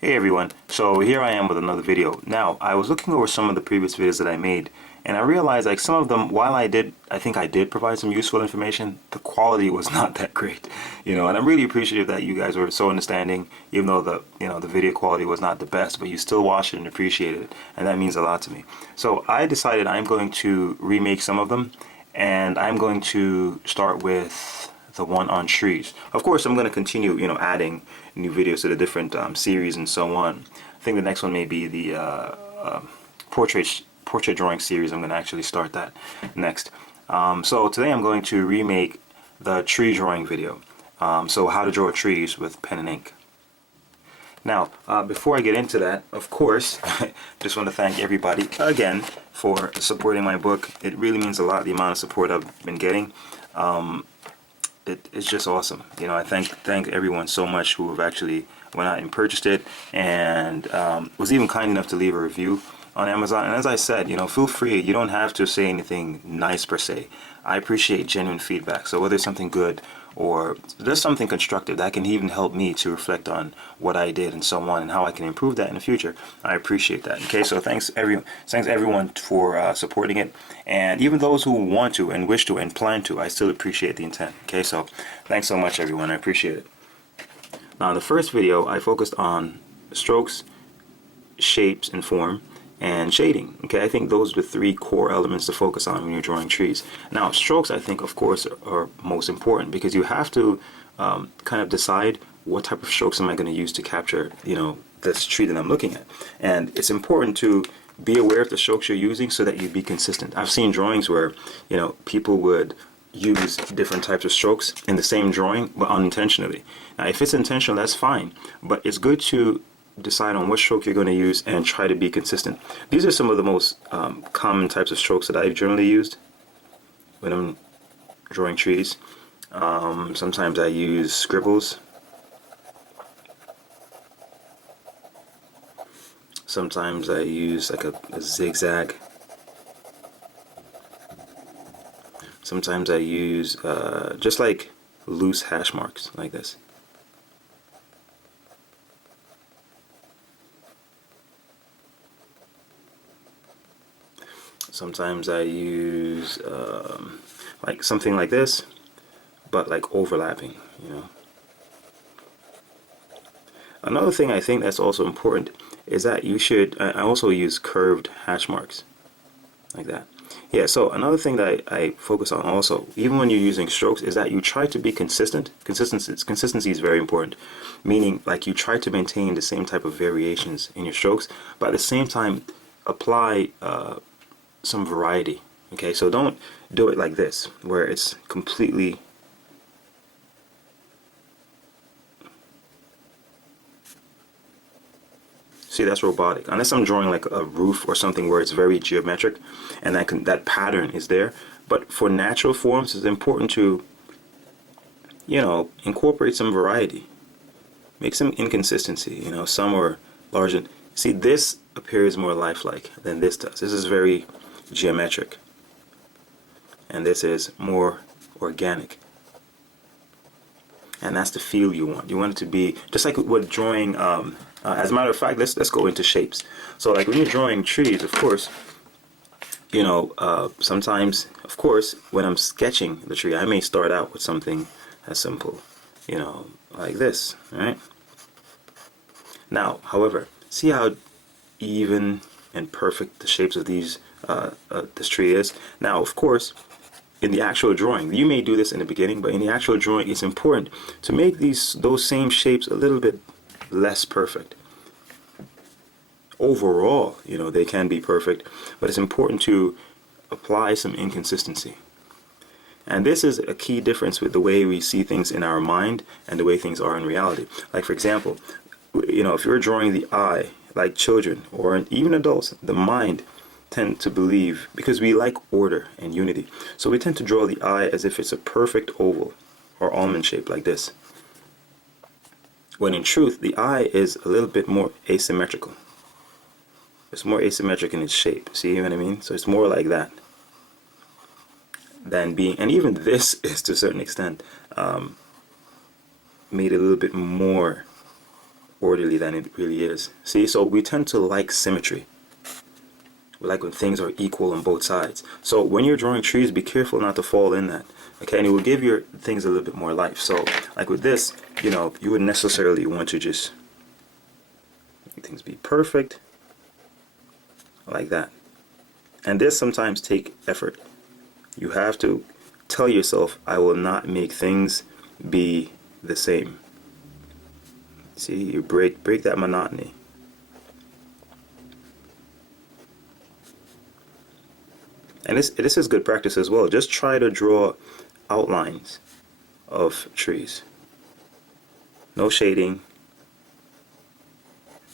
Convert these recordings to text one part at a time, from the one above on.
Hey everyone, so here I am with another video. Now, I was looking over some of the previous videos that I made, and I realized like some of them, while I think I did provide some useful information, the quality was not that great, and I'm really appreciative that you guys were so understanding, even though the video quality was not the best, but you still watched it and appreciated it, and that means a lot to me. So I decided I'm going to remake some of them, and I'm going to start with the one on trees. Of course, I'm going to continue, adding new videos to the different series and so on. I think the next one may be the portrait drawing series. I'm going to actually start that next. So today I'm going to remake the tree drawing video. So how to draw trees with pen and ink. Now, before I get into that, of course, just want to thank everybody again for supporting my book. It really means a lot, the amount of support I've been getting. It's just awesome. I thank everyone so much who have actually went out and purchased it and was even kind enough to leave a review on Amazon. And as I said, feel free. You don't have to say anything nice per se. I appreciate genuine feedback. So whether it's something good or just something constructive that can even help me to reflect on what I did and so on and how I can improve that in the future, I appreciate that. Okay, so thanks everyone for supporting it, and even those who want to and wish to and plan to, I still appreciate the intent. Okay, so thanks so much everyone, I appreciate it. Now, in the first video I focused on strokes, shapes and form, and shading. Okay, I think those are the three core elements to focus on when you're drawing trees. Now, strokes, I think, of course, are most important because you have to kind of decide what type of strokes am I going to use to capture, this tree that I'm looking at. And it's important to be aware of the strokes you're using so that you be consistent. I've seen drawings where, people would use different types of strokes in the same drawing, but unintentionally. Now, if it's intentional, that's fine, but it's good to decide on what stroke you're going to use and try to be consistent. These are some of the most common types of strokes that I've generally used when I'm drawing trees. Sometimes I use scribbles. Sometimes I use like a zigzag. Sometimes I use just like loose hash marks like this. Sometimes I use like something like this, but like overlapping, Another thing I think that's also important is that I also use curved hash marks, like that. Yeah, so another thing that I focus on also, even when you're using strokes, is that you try to be consistent. Consistency is very important, meaning like you try to maintain the same type of variations in your strokes, but at the same time apply some variety. Okay, so don't do it like this where it's completely see, that's robotic, unless I'm drawing like a roof or something where it's very geometric and that pattern is there. But for natural forms, it's important to incorporate some variety, make some inconsistency. Some are larger. See, this appears more lifelike than this does. This is very geometric, and this is more organic, and that's the feel you want. You want it to be just like with drawing. As a matter of fact, let's go into shapes. So like when you're drawing trees, of course, sometimes, of course, when I'm sketching the tree, I may start out with something as simple, like this, right? Now, however, see how even and perfect the shapes of this tree is. Now, of course, in the actual drawing, you may do this in the beginning, but in the actual drawing, it's important to make those same shapes a little bit less perfect. Overall, they can be perfect, but it's important to apply some inconsistency. And this is a key difference with the way we see things in our mind and the way things are in reality. Like, for example, if you're drawing the eye, like children or even adults, the mind tend to believe, because we like order and unity, so we tend to draw the eye as if it's a perfect oval or almond shape like this, when in truth the eye is a little bit more asymmetrical. It's more asymmetric in its shape. See what I mean? So it's more like that than being, and even this is to a certain extent made a little bit more orderly than it really is. See, so we tend to like symmetry. We like when things are equal on both sides. So when you're drawing trees, be careful not to fall in that. Okay, and it will give your things a little bit more life. So like with this, you know, you wouldn't necessarily want to just make things be perfect like that. And this sometimes take effort. You have to tell yourself, I will not make things be the same. See, you break that monotony. And this is good practice as well. Just try to draw outlines of trees. No shading.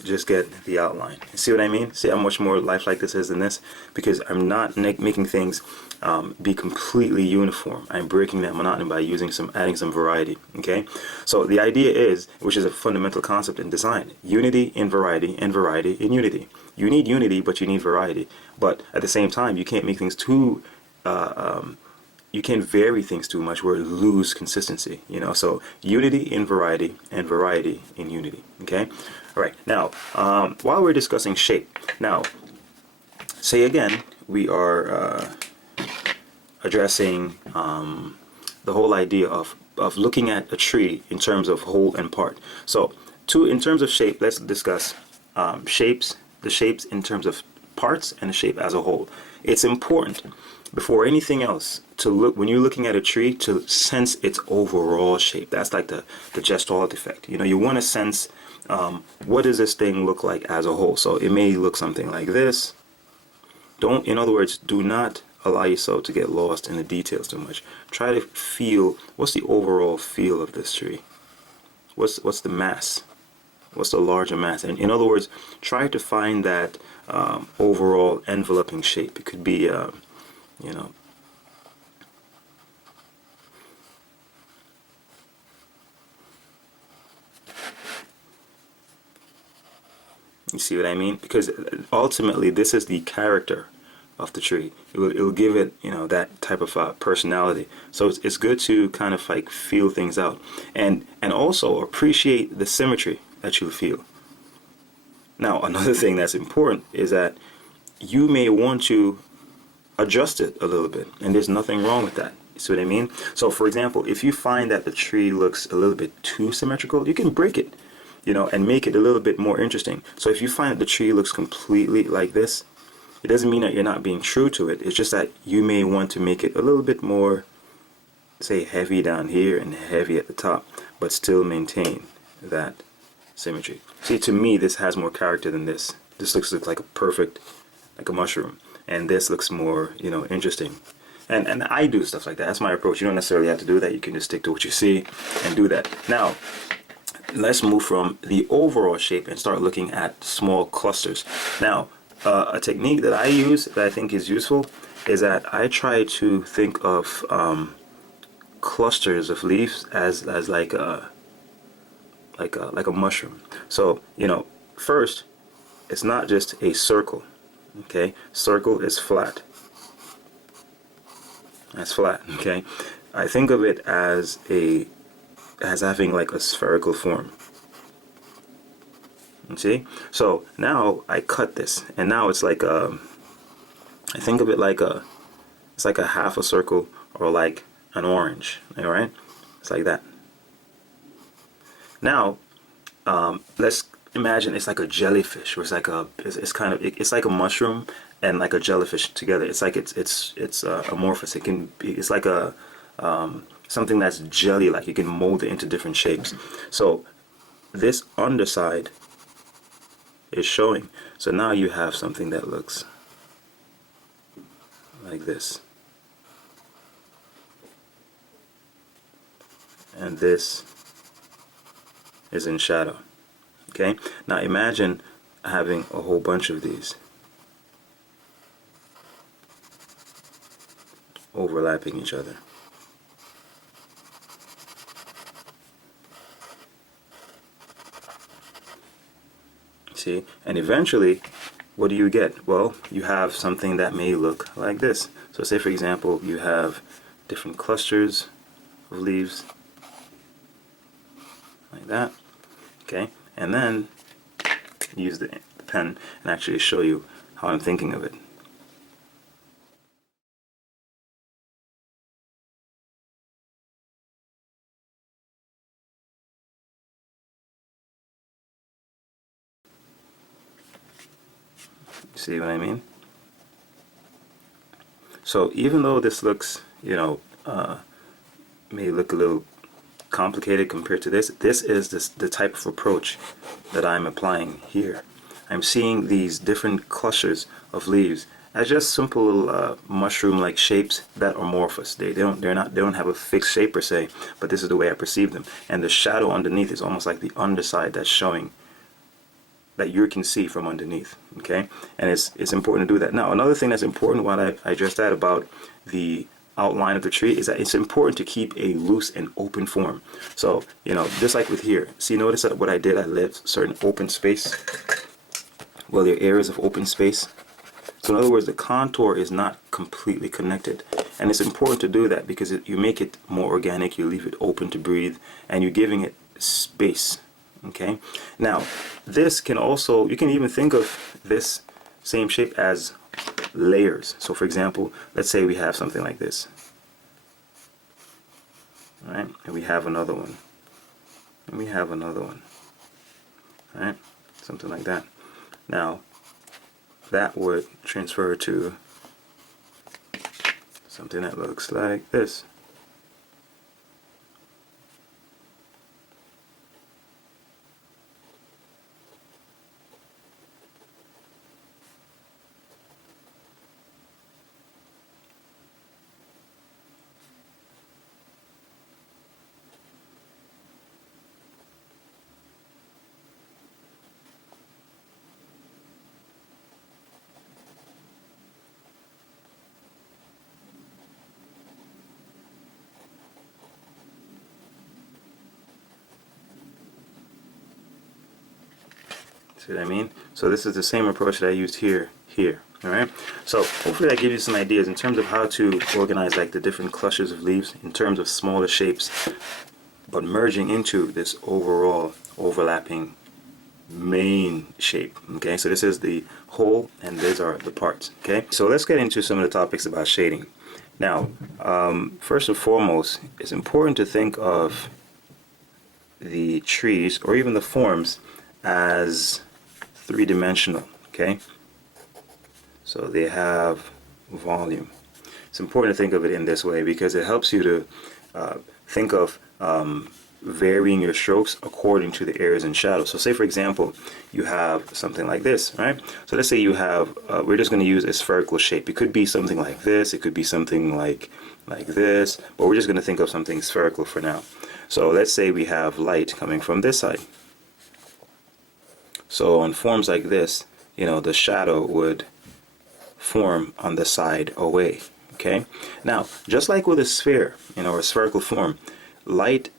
Just get the outline. See what I mean? See how much more lifelike this is than this? Because I'm not making things be completely uniform. I'm breaking that monotony by adding some variety. Okay? So the idea is, which is a fundamental concept in design, unity in variety and variety in unity. You need unity, but you need variety. But at the same time, you can't make things too you can't vary things too much where it lose consistency, you know. So unity in variety and variety in unity. Okay, all right. Now while we're discussing shape, now say again we are addressing the whole idea of looking at a tree in terms of whole and part. So in terms of shape, let's discuss the shapes in terms of parts and the shape as a whole. It's important before anything else to look, when you're looking at a tree, to sense its overall shape. That's like the gestalt effect. You know, you want to sense what does this thing look like as a whole. So it may look something like this. In other words, do not allow yourself to get lost in the details too much. Try to feel, what's the overall feel of this tree? What's the mass? What's the larger mass? And in other words, try to find that overall enveloping shape. It could be, you know, you see what I mean? Because ultimately, this is the character of the tree. It will give it, you know, that type of personality. So it's good to kind of like feel things out, and also appreciate the symmetry that you feel. Now, another thing that's important is that you may want to adjust it a little bit, and there's nothing wrong with that. You see what I mean? So, for example, if you find that the tree looks a little bit too symmetrical, you can break it, you know, and make it a little bit more interesting. So if you find that the tree looks completely like this, it doesn't mean that you're not being true to it. It's just that you may want to make it a little bit more, say, heavy down here and heavy at the top, but still maintain that symmetry. See, to me, this has more character than this. This looks like a perfect, like a mushroom, and this looks more, you know, interesting. And I do stuff like that. That's my approach. You don't necessarily have to do that. You can just stick to what you see and do that. Now, let's move from the overall shape and start looking at small clusters. Now, a technique that I use that I think is useful is that I try to think of clusters of leaves as like a mushroom. So, you know, first, it's not just a circle. Okay, circle is flat. That's flat. Okay, I think of it as having like a spherical form. You see? So now I cut this, and now it's like I think of it like it's like a half a circle, or like an orange. All right, it's like that. Now, let's imagine it's like a jellyfish, or it's like a mushroom and like a jellyfish together. It's like it's amorphous. It's like a something that's jelly-like. You can mold it into different shapes. So this underside is showing. So now you have something that looks like this, and this is in shadow. Okay, now imagine having a whole bunch of these overlapping each other. See, and eventually, what do you get? Well, you have something that may look like this. So say, for example, you have different clusters of leaves like that. Okay, and then use the pen and actually show you how I'm thinking of it. See what I mean? So even though this looks, may look a little complicated compared to this, this is the type of approach that I'm applying here. I'm seeing these different clusters of leaves as just simple little mushroom-like shapes that are amorphous. They don't have a fixed shape per se, but this is the way I perceive them. And the shadow underneath is almost like the underside that's showing, that you can see from underneath. Okay, and it's important to do that. Now, another thing that's important, what I addressed that about the outline of the tree, is that it's important to keep a loose and open form. So, just like with here, see, notice that what I did, I left certain open space. Well, there are areas of open space. So in other words, the contour is not completely connected. And it's important to do that because you make it more organic, you leave it open to breathe, and you're giving it space. Okay? Now, this can also, you can even think of this same shape as layers. So for example, let's say we have something like this. All right? And we have another one. And we have another one. All right? Something like that. Now, that would transfer to something that looks like this. See what I mean? So this is the same approach that I used here. Alright? So hopefully that gives you some ideas in terms of how to organize like the different clusters of leaves in terms of smaller shapes, but merging into this overall overlapping main shape. Okay, so this is the whole and these are the parts. Okay, so let's get into some of the topics about shading. Now, first and foremost, it's important to think of the trees or even the forms as three-dimensional. Okay, so they have volume. It's important to think of it in this way because it helps you to think of varying your strokes according to the areas and shadows. So say for example you have something like this, right? So let's say you have we're just going to use a spherical shape. It could be something like this, it could be something like this, but we're just going to think of something spherical for now. So let's say we have light coming from this side. So on forms like this, the shadow would form on the side away. Okay, now just like with a sphere, or a spherical form, light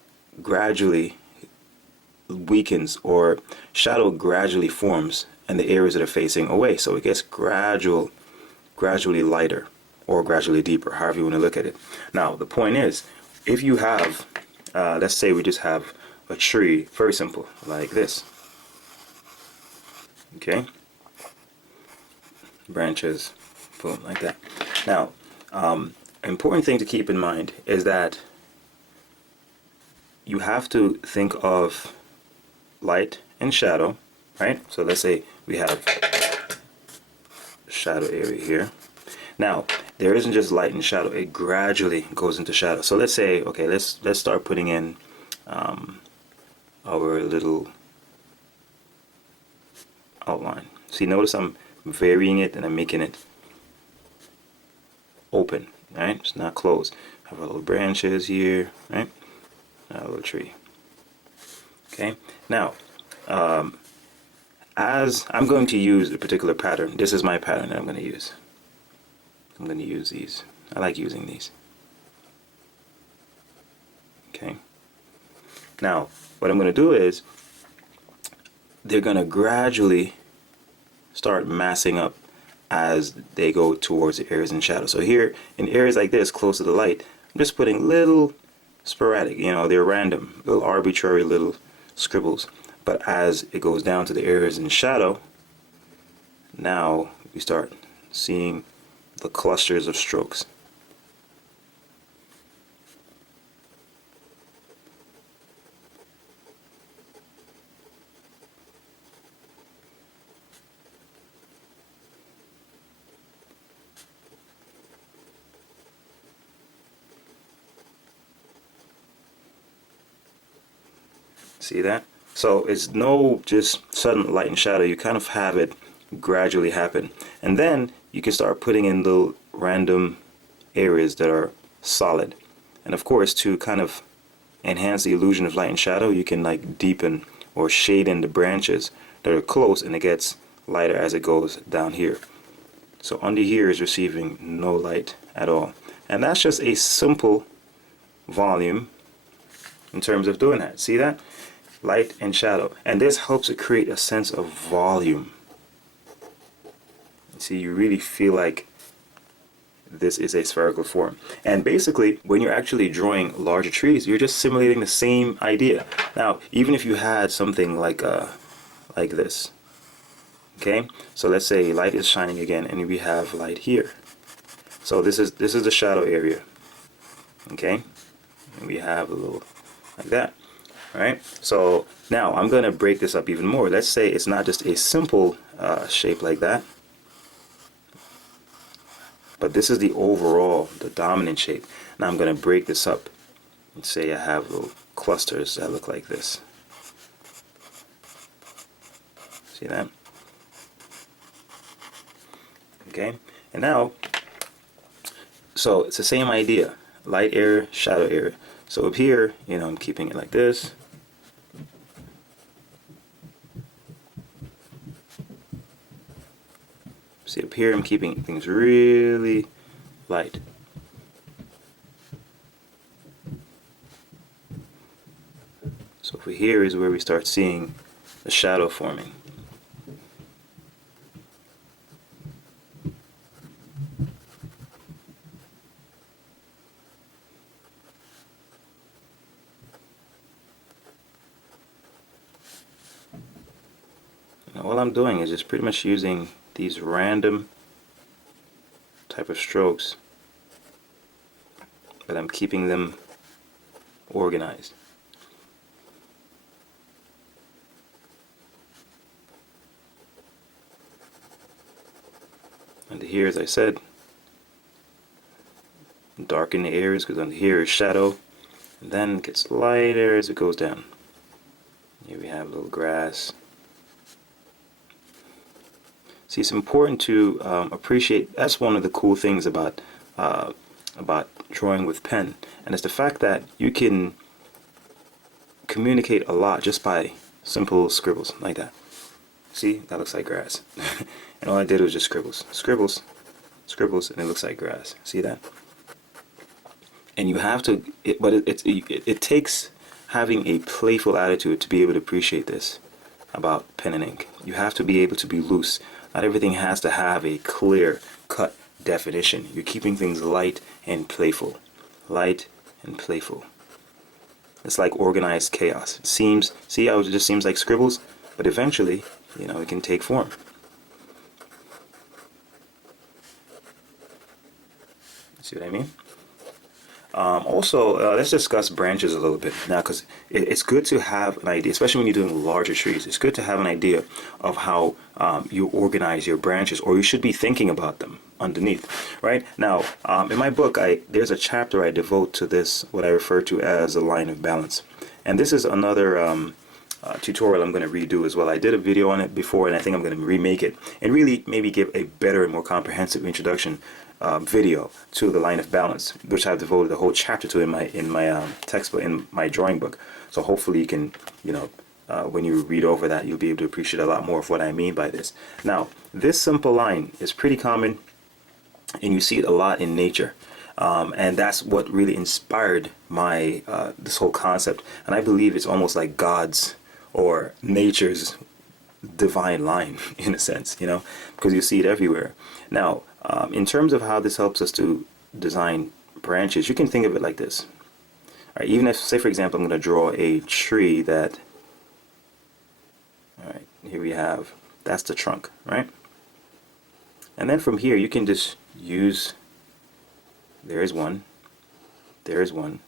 gradually weakens or shadow gradually forms in the areas that are facing away. So it gets gradually lighter or gradually deeper, however you want to look at it. Now the point is, if you have let's say we just have a tree, very simple, like this. Okay, branches, boom, like that. Now important thing to keep in mind is that you have to think of light and shadow, right? So let's say we have shadow area here. Now there isn't just light and shadow, it gradually goes into shadow. So let's say, okay, let's start putting in our little outline. See, notice I'm varying it and I'm making it open, right? It's not closed. I have our little branches here, right? A little tree. Okay, now as I'm going to use a particular pattern, this is my pattern that I'm going to use. I'm going to use these. I like using these. Okay, now what I'm going to do is they're going to gradually start massing up as they go towards the areas in shadow. So here in areas like this close to the light, I'm just putting little sporadic, they're random, little arbitrary little scribbles. But as it goes down to the areas in shadow, now we start seeing the clusters of strokes. See that? So it's no just sudden light and shadow. You kind of have it gradually happen. And then you can start putting in little random areas that are solid. And of course, to kind of enhance the illusion of light and shadow, you can like deepen or shade in the branches that are close, and it gets lighter as it goes down here. So under here is receiving no light at all. And that's just a simple volume in terms of doing that. See that? Light and shadow. And this helps to create a sense of volume. See, you really feel like this is a spherical form. And basically, when you're actually drawing larger trees, you're just simulating the same idea. Now, even if you had something like this, okay? So let's say light is shining again, and we have light here. So this is the shadow area, okay? And we have a little like that. All right, so now I'm going to break this up even more. Let's say it's not just a simple shape like that, but this is the overall, the dominant shape. Now I'm going to break this up and say I have little clusters that look like this. See that? Okay, and now, so it's the same idea, light area, shadow area. So up here, you know, I'm keeping it like this. See, up here I'm keeping things really light. So over here is where we start seeing the shadow forming. Now all I'm doing is just pretty much using these random type of strokes, but I'm keeping them organized. Under here, as I said, darken the areas because under here is shadow, and then it gets lighter as it goes down. Here we have a little grass. See, it's important to appreciate. That's one of the cool things about drawing with pen, and it's the fact that you can communicate a lot just by simple scribbles like that. See, that looks like grass. And all I did was just scribbles, scribbles, scribbles, and it looks like grass. See that? And you have to, it takes having a playful attitude to be able to appreciate this about pen and ink. You have to be able to be loose. Not everything has to have a clear cut definition. You're keeping things light and playful. Light and playful. It's like organized chaos. It seems, see how it just seems like scribbles? But eventually, you know, it can take form. See what I mean? Also, let's discuss branches a little bit now, because it's good to have an idea, especially when you're doing larger trees. It's good to have an idea of how you organize your branches, or you should be thinking about them underneath, right? Now, in my book, there's a chapter I devote to this, what I refer to as a line of balance. And this is another tutorial I'm going to redo as well. I did a video on it before, and I think I'm going to remake it and really maybe give a better and more comprehensive introduction video to the line of balance, which I've devoted a whole chapter to in my textbook, in my drawing book. So hopefully you can, you know, when you read over that, you'll be able to appreciate a lot more of what I mean by this. Now, this simple line is pretty common, and you see it a lot in nature. And that's what really inspired my this whole concept. And I believe it's almost like God's or nature's divine line, in a sense, you know, because you see it everywhere. Now, in terms of how this helps us to design branches, you can think of it like this. All right, even if, say for example, I'm going to draw a tree that All right, here we have, that's the trunk, right? And then from here you can just use, there's one, there's one,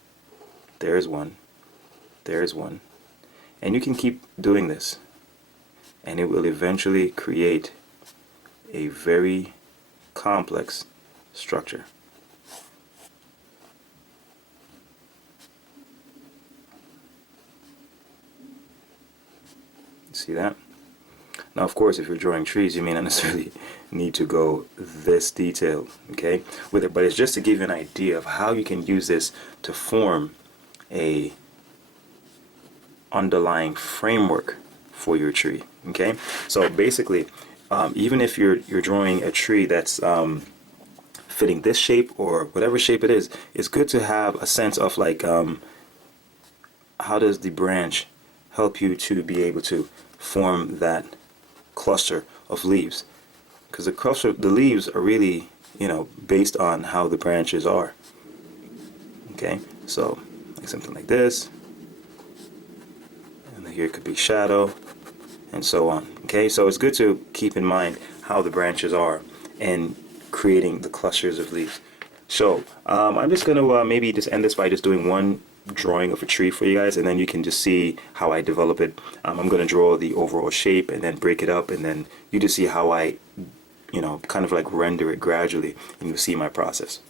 there's one, there's one, and you can keep doing this, and it will eventually create a very complex structure. See that? Now, of course, if you're drawing trees, you may not necessarily need to go this detailed, okay, with it, but it's just to give you an idea of how you can use this to form a underlying framework for your tree, okay? So basically, even if you're drawing a tree that's fitting this shape or whatever shape it is, it's good to have a sense of like how does the branch help you to be able to form that cluster of leaves, because the leaves are really, you know, based on how the branches are. Okay, so like something like this, and here it could be shadow, and so on. Okay, so it's good to keep in mind how the branches are and creating the clusters of leaves. So I'm just gonna maybe just end this by just doing one drawing of a tree for you guys, and then you can just see how I develop it. I'm going to draw the overall shape and then break it up, and then you just see how I, you know, kind of like render it gradually, and you'll see my process.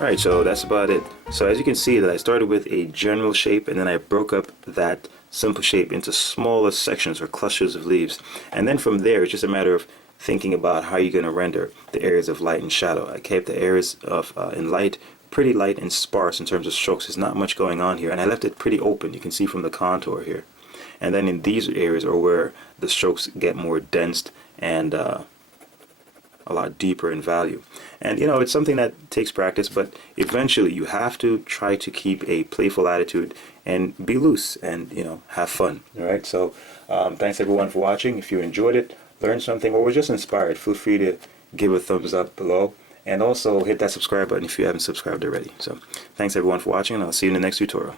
Alright, so that's about it. So as you can see that I started with a general shape, and then I broke up that simple shape into smaller sections or clusters of leaves. And then from there, it's just a matter of thinking about how you're going to render the areas of light and shadow. I kept the areas of in light pretty light and sparse in terms of strokes. There's not much going on here, and I left it pretty open. You can see from the contour here. And then in these areas are where the strokes get more dense and a lot deeper in value. And you know, it's something that takes practice, but eventually you have to try to keep a playful attitude and be loose and, you know, have fun. All right, so thanks everyone for watching. If you enjoyed it, learned something, or were just inspired, feel free to give a thumbs up below, and also hit that subscribe button if you haven't subscribed already. So thanks everyone for watching, and I'll see you in the next tutorial.